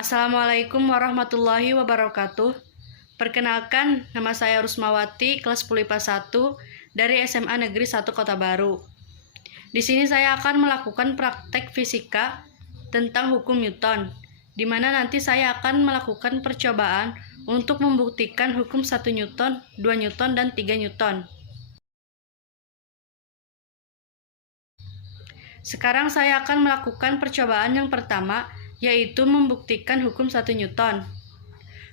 Assalamualaikum warahmatullahi wabarakatuh. Perkenalkan, nama saya Rusmawati, kelas 10 IPA 1 dari SMA Negeri 1 Kota Baru. Di sini saya akan melakukan praktek fisika tentang hukum Newton, di mana nanti saya akan melakukan percobaan untuk membuktikan hukum 1 Newton, 2 Newton, dan 3 Newton. Sekarang saya akan melakukan percobaan yang pertama, yaitu membuktikan hukum 1 Newton.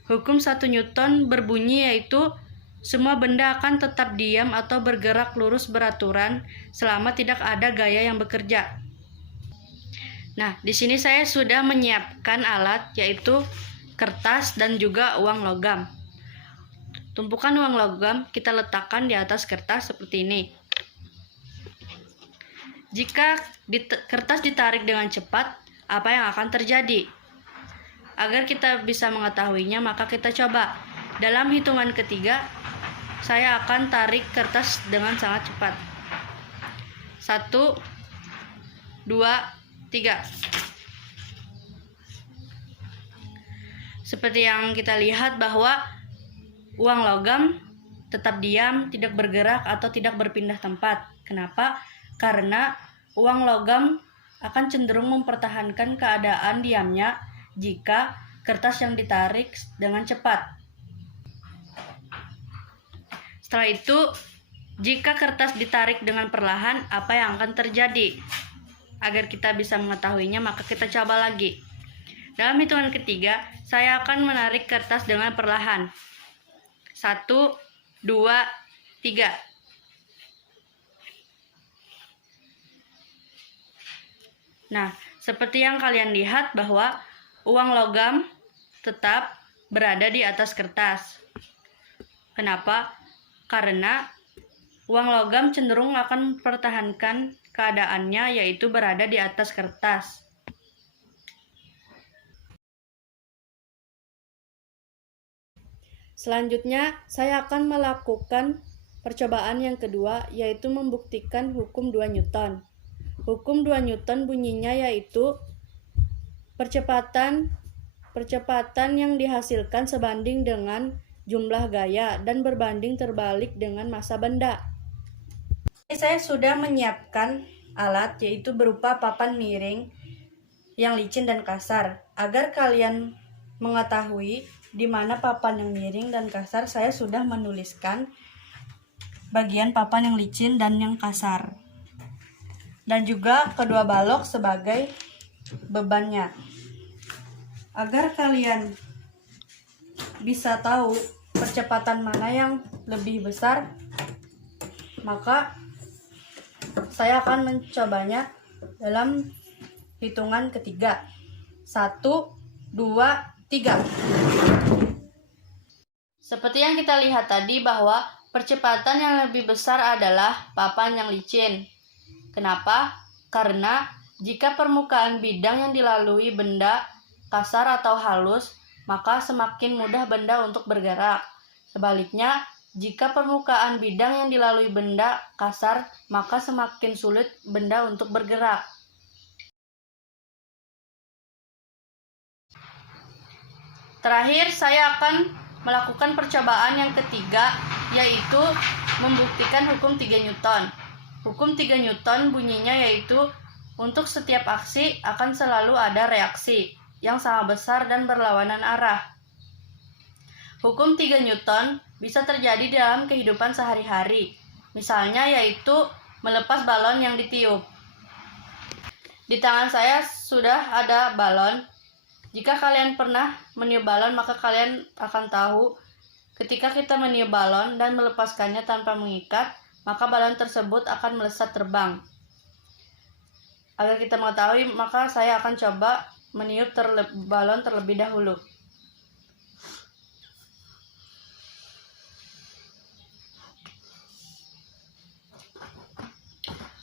Hukum 1 Newton berbunyi yaitu semua benda akan tetap diam atau bergerak lurus beraturan selama tidak ada gaya yang bekerja. Nah, di sini saya sudah menyiapkan alat yaitu kertas dan juga uang logam. Tumpukan uang logam kita letakkan di atas kertas seperti ini. Jika kertas ditarik dengan cepat, apa yang akan terjadi? Agar kita bisa mengetahuinya, maka kita coba. Dalam hitungan ketiga, saya akan tarik kertas dengan sangat cepat. 1, 2, 3. Seperti yang kita lihat bahwa uang logam tetap diam, tidak bergerak atau tidak berpindah tempat. Kenapa? Karena uang logam akan cenderung mempertahankan keadaan diamnya jika kertas yang ditarik dengan cepat. Setelah itu, jika kertas ditarik dengan perlahan, apa yang akan terjadi? Agar kita bisa mengetahuinya, maka kita coba lagi. Dalam hitungan ketiga, saya akan menarik kertas dengan perlahan. 1, 2, 3. Nah, seperti yang kalian lihat bahwa uang logam tetap berada di atas kertas. Kenapa? Karena uang logam cenderung akan mempertahankan keadaannya, yaitu berada di atas kertas. Selanjutnya, saya akan melakukan percobaan yang kedua, yaitu membuktikan hukum 2 Newton. Hukum 2 Newton bunyinya yaitu percepatan yang dihasilkan sebanding dengan jumlah gaya dan berbanding terbalik dengan massa benda. Saya sudah menyiapkan alat yaitu berupa papan miring yang licin dan kasar. Agar kalian mengetahui di mana papan yang miring dan kasar, saya sudah menuliskan bagian papan yang licin dan yang kasar. Dan juga kedua balok sebagai bebannya. Agar kalian bisa tahu percepatan mana yang lebih besar, maka saya akan mencobanya dalam hitungan ketiga. 1, 2, 3. Seperti yang kita lihat tadi bahwa percepatan yang lebih besar adalah papan yang licin. Kenapa? Karena jika permukaan bidang yang dilalui benda kasar atau halus, maka semakin mudah benda untuk bergerak. Sebaliknya, jika permukaan bidang yang dilalui benda kasar, maka semakin sulit benda untuk bergerak. Terakhir, saya akan melakukan percobaan yang ketiga, yaitu membuktikan hukum 3 Newton. Hukum 3 Newton bunyinya yaitu untuk setiap aksi akan selalu ada reaksi yang sama besar dan berlawanan arah. Hukum 3 Newton bisa terjadi dalam kehidupan sehari-hari. Misalnya yaitu melepas balon yang ditiup. Di tangan saya sudah ada balon. Jika kalian pernah meniup balon, maka kalian akan tahu ketika kita meniup balon dan melepaskannya tanpa mengikat, maka balon tersebut akan melesat terbang. Agar kita mengetahui, maka saya akan coba meniup balon terlebih dahulu.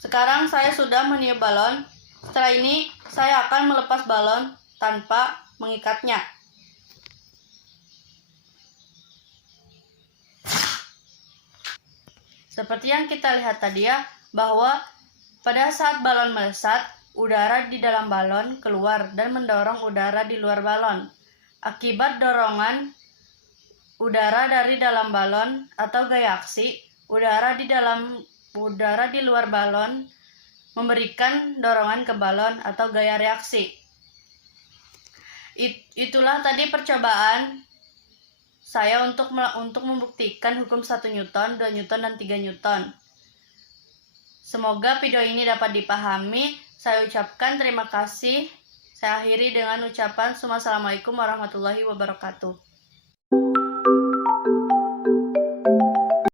Sekarang saya sudah meniup balon. Setelah ini, saya akan melepas balon tanpa mengikatnya. Seperti yang kita lihat tadi ya, bahwa pada saat balon melesat, udara di dalam balon keluar dan mendorong udara di luar balon. Akibat dorongan udara dari dalam balon atau gaya aksi, udara di luar balon memberikan dorongan ke balon atau gaya reaksi. Itulah tadi percobaan saya untuk membuktikan hukum 1 Newton, 2 Newton, dan 3 Newton. Semoga video ini dapat dipahami. Saya ucapkan terima kasih. Saya akhiri dengan ucapan Assalamualaikum warahmatullahi wabarakatuh.